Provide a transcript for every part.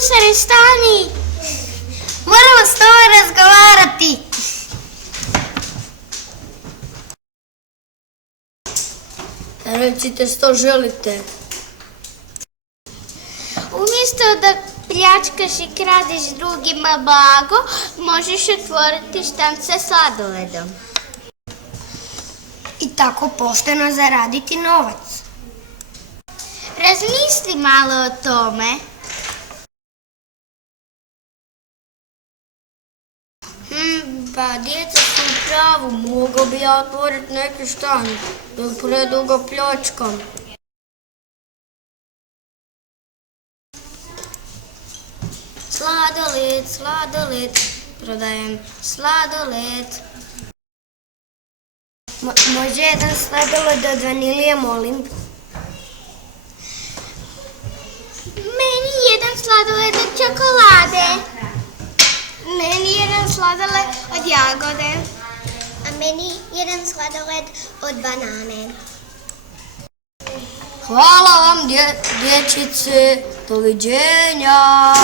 Gusare, stani! Moramo s tobom razgovarati. Recite što želite. Umjesto da pljačkaš i kradeš drugima blago, možeš otvoriti štand sa sladoledom. I tako pošteno zaraditi novac. Razmisli malo o tome. Pa djeca su u pravu, mogao bi ja otvoriti neki štand, to je predugo pljačkam. Sladoled, sladoled, prodajem sladoled. Može jedan sladoled od vanilije, molim? Meni jedan sladoled od čokolade. Meni jedan sladoled od jagode. A meni jedan sladoled od banane. Hvala vam dječice, doviđenja.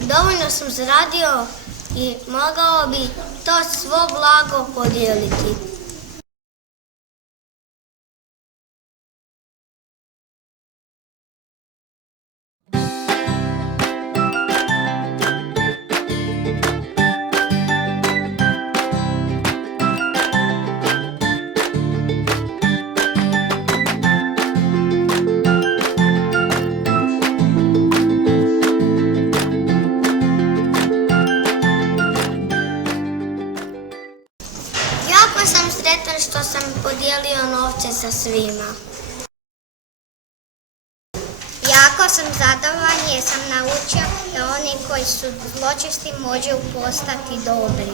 Dovoljno sam zaradio i mogao bi to svo blago podijeliti. Jako sam sretan što sam podijelio novce sa svima. Jako sam zadovoljan jer sam naučio da oni koji su zločesti mogu postati dobri.